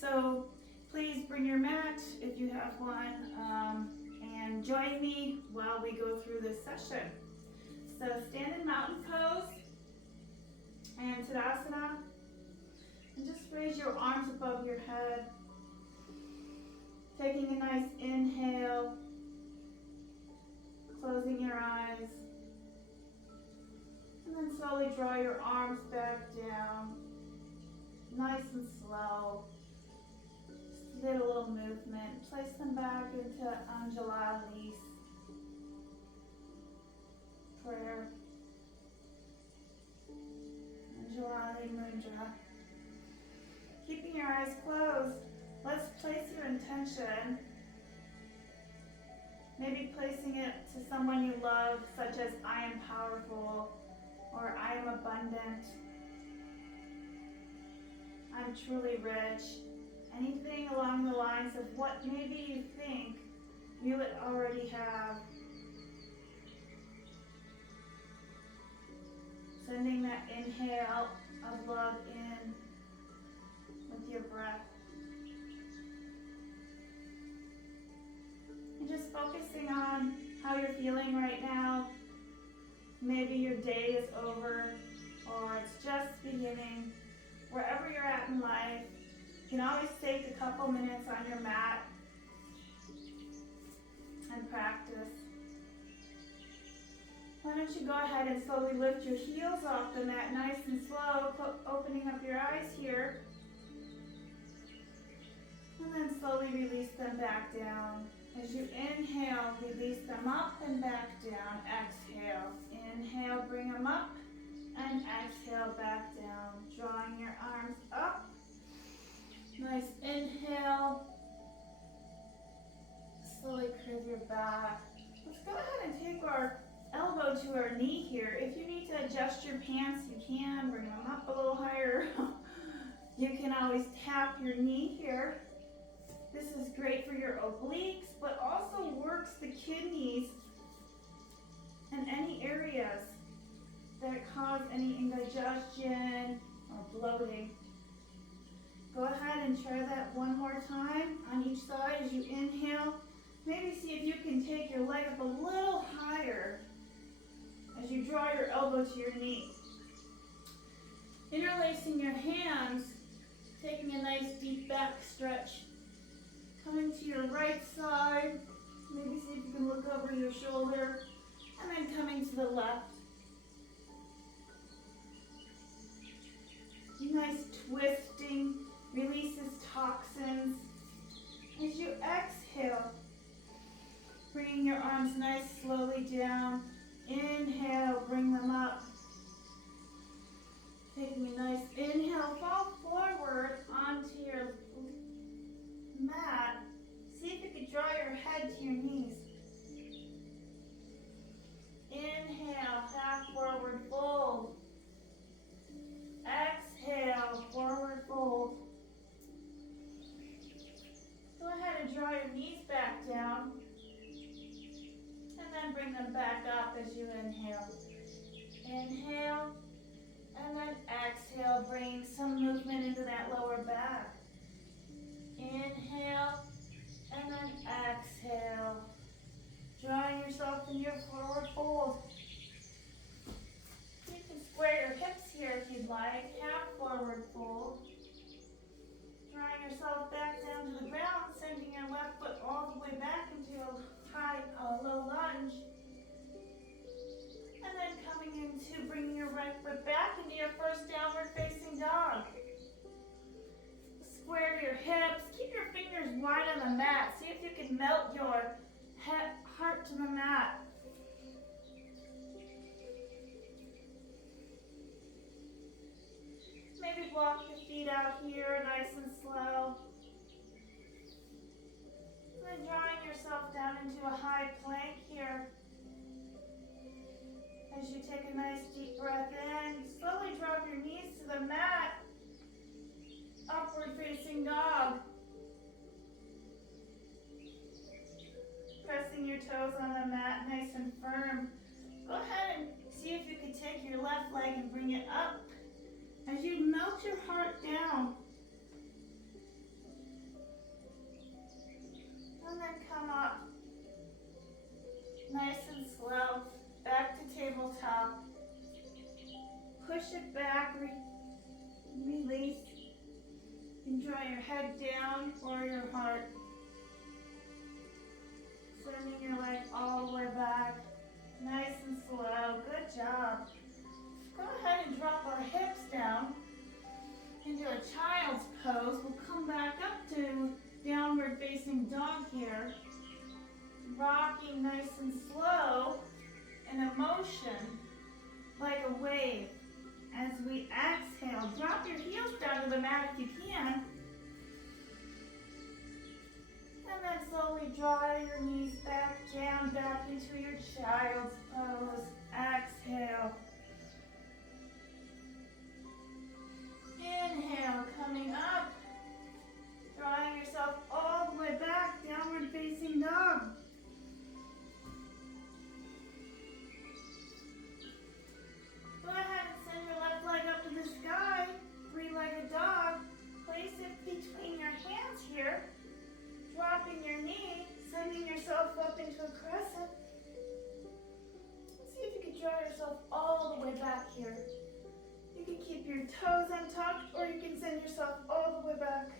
So please bring your mat if you have one, and join me while we go through this session. So stand in mountain pose and Tadasana, and just raise your arms above your head, taking a nice inhale, closing your eyes, and then slowly draw your arms back down, nice and slow. Just get a little movement. Place them back into Anjali prayer. Anjali Mudra. Keeping your eyes closed, let's place your intention. Maybe placing it to someone you love, such as I am powerful, or I am abundant, I'm truly rich. Anything along the lines of what maybe you think you would already have. Sending that inhale of love in with your breath. And just focusing on how you're feeling right now. Maybe your day is over or it's just beginning. Wherever you're at in life, you can always take a couple minutes on your mat and practice. Why don't you go ahead and slowly lift your heels off the mat, nice and slow, opening up your eyes here. And then slowly release them back down. As you inhale, release them up and back down. Exhale. Inhale, bring them up. And exhale, back down. Drawing your arms up. Nice inhale. Slowly curve your back. Let's go ahead and take our elbow to our knee here. If you need to adjust your pants, you can. Bring them up a little higher. You can always tap your knee here. This is great for your obliques, but also works the kidneys and any areas that cause any indigestion or bloating. Go ahead and try that one more time on each side as you inhale. Maybe see if you can take your leg up a little higher as you draw your elbow to your knee. Interlacing your hands, taking a nice deep back stretch. Coming to your right side, maybe see if you can look over your shoulder, and then coming to the left. Nice twisting, releases toxins. As you exhale, bringing your arms nice slowly down. Inhale, bring them up. Taking a nice inhale, fall forward onto your mat. See if you can draw your head to your knees. Inhale, half forward fold. Exhale, forward fold. Go ahead and draw your knees back down. And then bring them back up as you inhale. Inhale, and then exhale, bringing some movement into that lower back. Inhale, and then exhale. Drawing yourself in your forward fold. You can square your hips here if you'd like. Half forward fold. Drawing yourself back down to the ground, sending your left foot all the way back into a low lunge. And then coming into bringing your right foot back into your first downward facing dog. Square your hips. Keep your fingers wide on the mat. See if you can melt your heart to the mat. Maybe walk your feet out here nice and slow. And then drawing yourself down into a high plank here. As you take a nice deep breath in, you slowly drop your knees to the mat. Upward facing dog. Pressing your toes on the mat nice and firm. Go ahead and see if you can take your left leg and bring it up. As you melt your heart down, push it back, release, and draw your head down or your heart. Sending your leg all the way back, nice and slow, good job. Go ahead and drop our hips down into a child's pose. We'll come back up to downward facing dog here. Rocking nice and slow in a motion like a wave. As we exhale, drop your heels down to the mat if you can. And then slowly draw your knees back down, back into your child's pose. Exhale. Inhale, coming up. Drawing yourself all the way back, downward facing dog. Go ahead and send your left leg up to the sky, three-legged dog. Place it between your hands here, dropping your knee, sending yourself up into a crescent. See if you can draw yourself all the way back here. You can keep your toes untucked, or you can send yourself all the way back.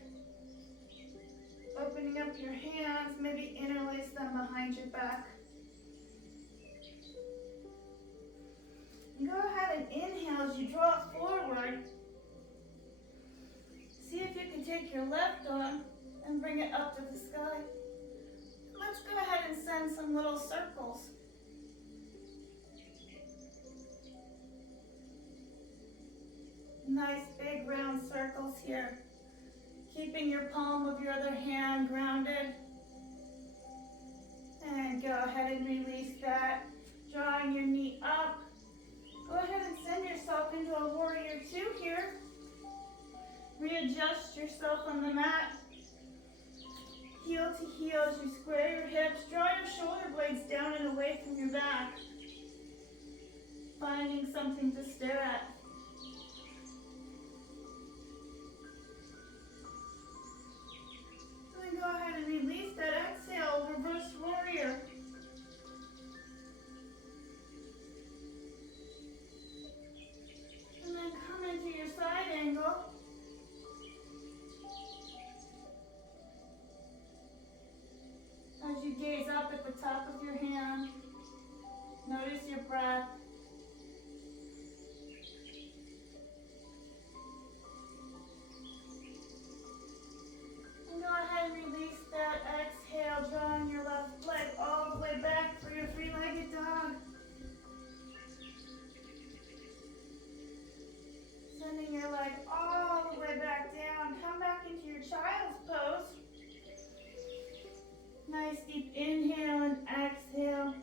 Opening up your hands, maybe interlace them behind your back. Go ahead and inhale as you draw forward. See if you can take your left arm and bring it up to the sky. Let's go ahead and send some little circles. Nice big round circles here. Keeping your palm of your other hand grounded. And go ahead and release that. Drawing your knee up. Go ahead and send yourself into a warrior two here. Readjust yourself on the mat. Heel to heel as you square your hips. Draw your shoulder blades down and away from your back. Finding something to stare at. And then go ahead and release that. Exhale, reverse warrior. And then come into your side angle. As you gaze up at the top of your hand, notice your breath. And go ahead and release that. Exhale, drawing your left leg all the way back for your three-legged dog. Sending your leg all the way back down. Come back into your child's pose. Nice deep inhale and exhale.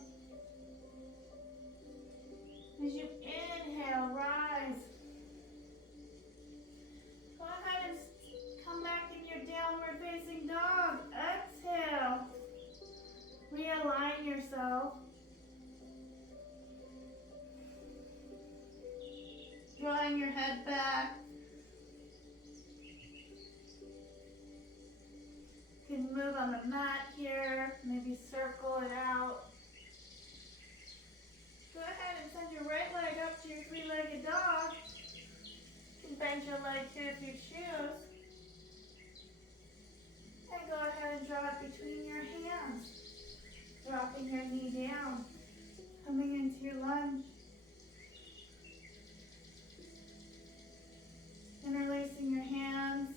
As you inhale, rise. Go ahead and come back in your downward facing dog. Exhale. Realign yourself. Drawing your head back. You can move on the mat here, maybe circle it out. Go ahead and send your right leg up to your three-legged dog. You can bend your leg here if you choose. And go ahead and draw it between your hands. Dropping your knee down. Coming into your lunge. Interlacing your hands.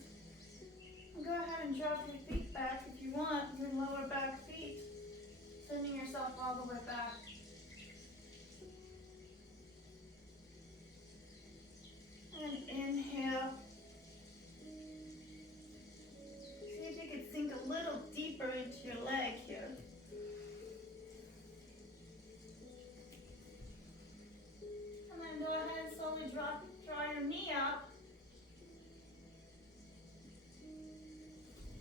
And go ahead and drop your feet back if you want, your lower back feet. Sending yourself all the way back. And inhale. See if you can sink a little deeper into your leg here. And then go ahead and slowly draw your knee up.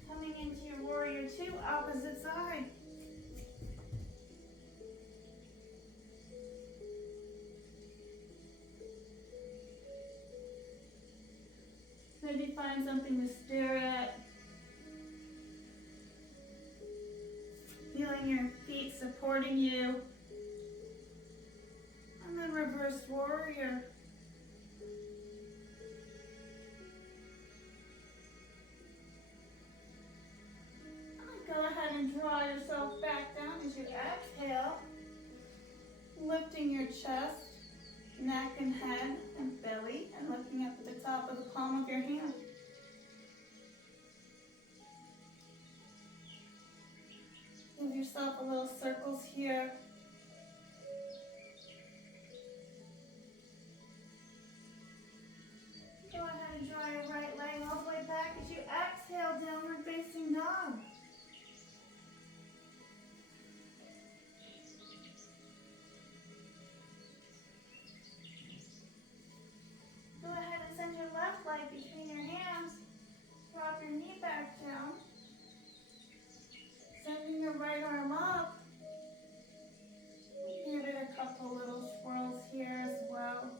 Coming into your warrior two, opposite side. Maybe find something to stare at. Feeling your feet supporting you. And then reverse warrior. and draw yourself back down as you exhale, lifting your chest, neck and head and belly, and looking up at the top of the palm of your hand. Give yourself a little circles here. Go ahead and draw your right leg all the way back as you exhale, downward facing dog. Go ahead and send your left leg between your hands. Drop your knee back down. Sending your right arm up. Give it a couple little swirls here as well.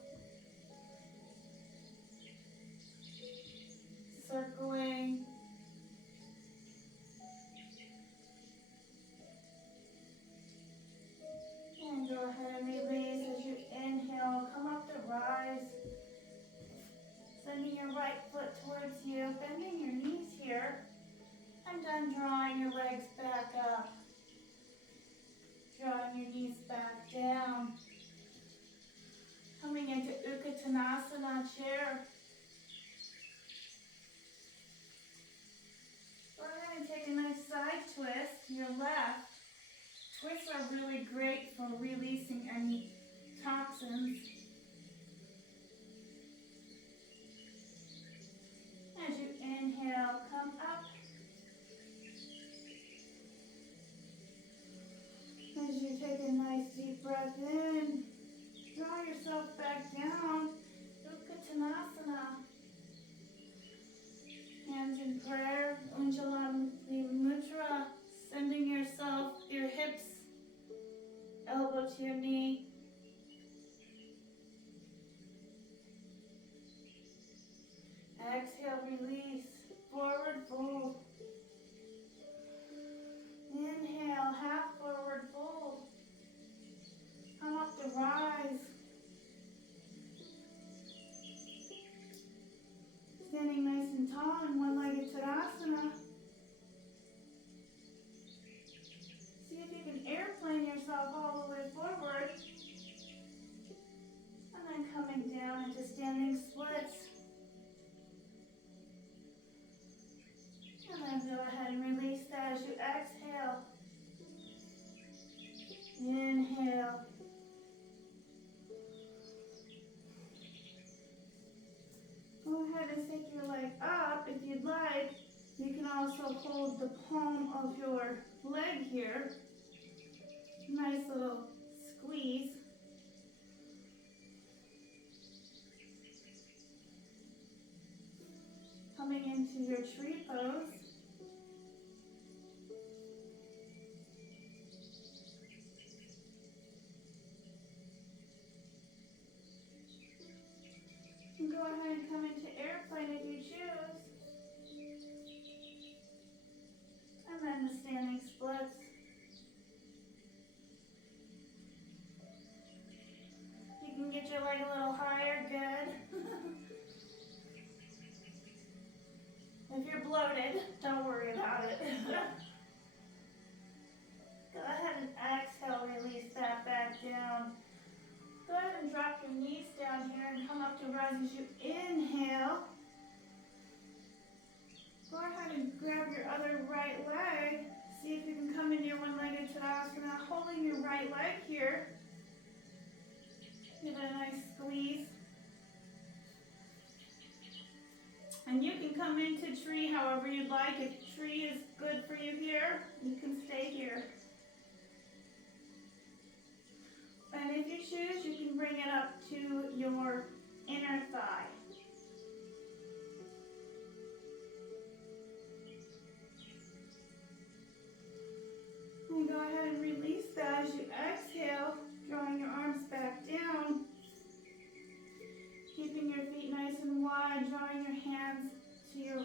Circling. And go ahead and release as you inhale. Come up to rise. Sending your right foot towards you. Bending your knees here. And then drawing your legs back up. Drawing your knees back down. Coming into Utkatasana chair. Go ahead and take a nice side twist to your left. Twists are really great for releasing any toxins. As you inhale, come up. As you take a nice deep breath in, draw yourself back down. Utkatasana. Hands in prayer, Ujjayi Mudra, sending yourself, your hips, elbow to your knee. Exhale, release, forward fold. Inhale, half forward fold. Come up to rise. Standing nice and tall in one-legged Tadasana. See if you can airplane yourself all the way forward. And then coming down into standing splits. And then go ahead and release that as you exhale. Inhale. Go ahead and take your leg up if you'd like. You can also hold the palm of your leg here. Nice little squeeze. Coming into your tree pose. And go ahead and come into airplane if you choose. And then the standing splits. You can get your leg a little higher, good. If you're bloated, don't worry about it. Go ahead and exhale, release that back down. Go ahead and drop your knees down here and come up to rise as you inhale. Go ahead and grab your other right leg. See if you can come into your one-legged Tadasana, holding your right leg here. Give it a nice squeeze. And you can come into tree however you'd like. If tree is good for you here, you can stay here. And if you choose, you can bring it up to your inner thigh. And go ahead and release that as you exhale, drawing your arms back down. Keeping your feet nice and wide, drawing your hands to your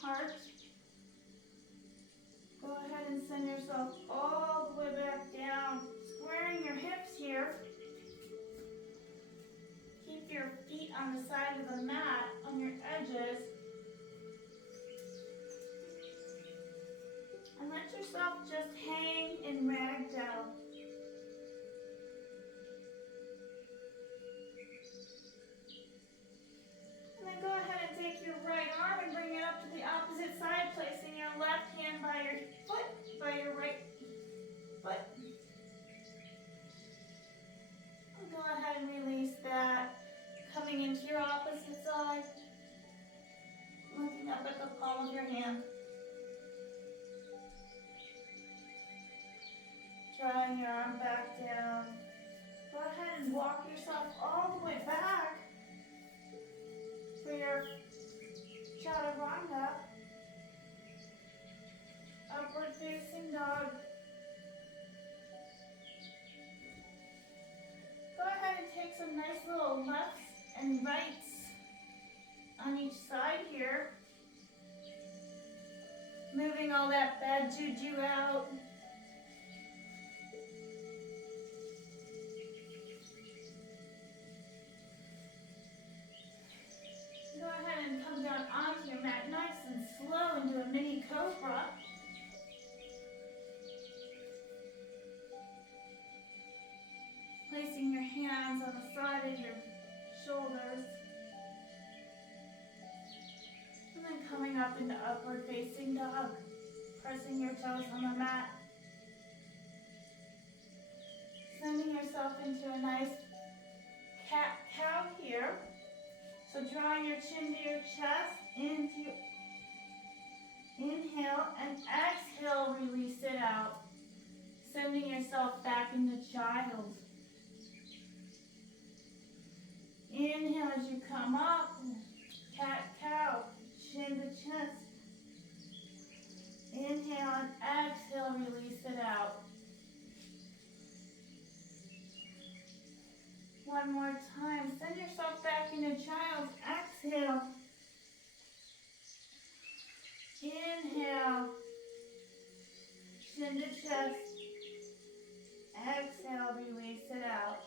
heart. Go ahead and send yourself all the way back down, squaring your hips here. Keep your feet on the yourself just hang in ragdoll. And then go ahead and take your right arm and bring it up to the opposite side, placing your left hand by your foot, by your right foot. And go ahead and release that. Coming into your opposite side, looking up at the palm of your hand. Drawing your arm back down. Go ahead and walk yourself all the way back for your chaturanga, upward facing dog. Go ahead and take some nice little lefts and rights on each side here. Moving all that bad juju out. Go ahead and come down onto your mat nice and slow into a mini cobra. Placing your hands on the side of your shoulders. And then coming up into upward facing dog. Pressing your toes on the mat. Sending yourself into a nice cat-cow here. So drawing your chin to your chest, inhale and exhale, release it out. Sending yourself back into child. Inhale as you come up, cat-cow, chin to chest. Inhale and exhale, release it out. One more time. Send yourself back into child. Exhale. Inhale. Chin to chest. Exhale. Release it out.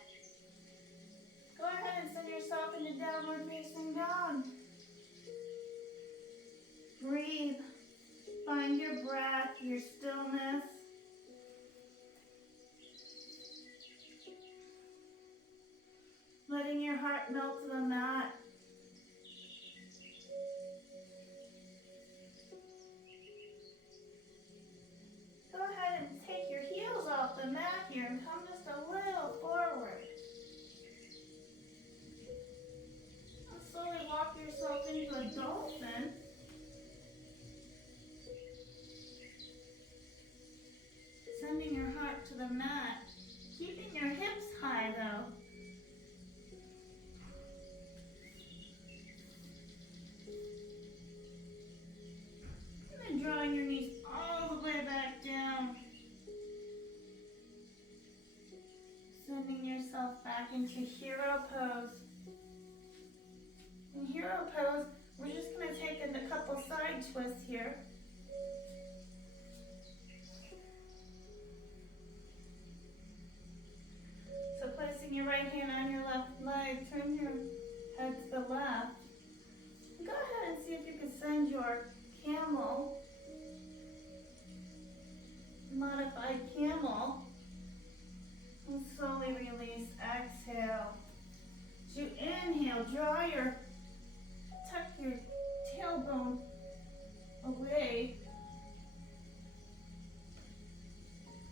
Go ahead and send yourself into downward facing dog. Breathe. Find your breath, your stillness. Letting your heart melt to the mat. Go ahead and take your heels off the mat here and come just a little forward. And slowly walk yourself into a dolphin. Sending your heart to the mat. Keeping your hips high though. Drawing your knees all the way back down. Sending yourself back into hero pose. In hero pose, we're just going to take a couple side twists here. So placing your right hand on your left leg, turn your head to the left. Go ahead and see if you can send your camel, modified camel, and slowly release, exhale. As you inhale, tuck your tailbone away,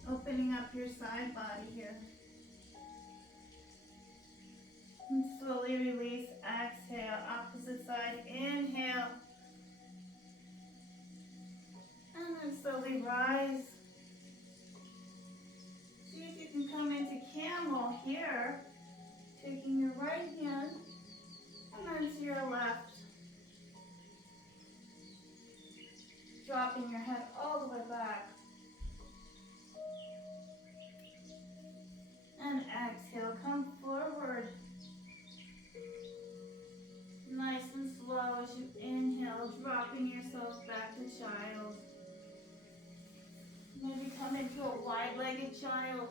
opening up your side body here. And slowly release, exhale, opposite side, inhale. And then slowly rise. See if you can come into camel here, taking your right hand and then to your left. Dropping your head all the way back. And exhale, come forward. Nice and slow as you inhale, dropping yourself back to child. Maybe come into a wide-legged child.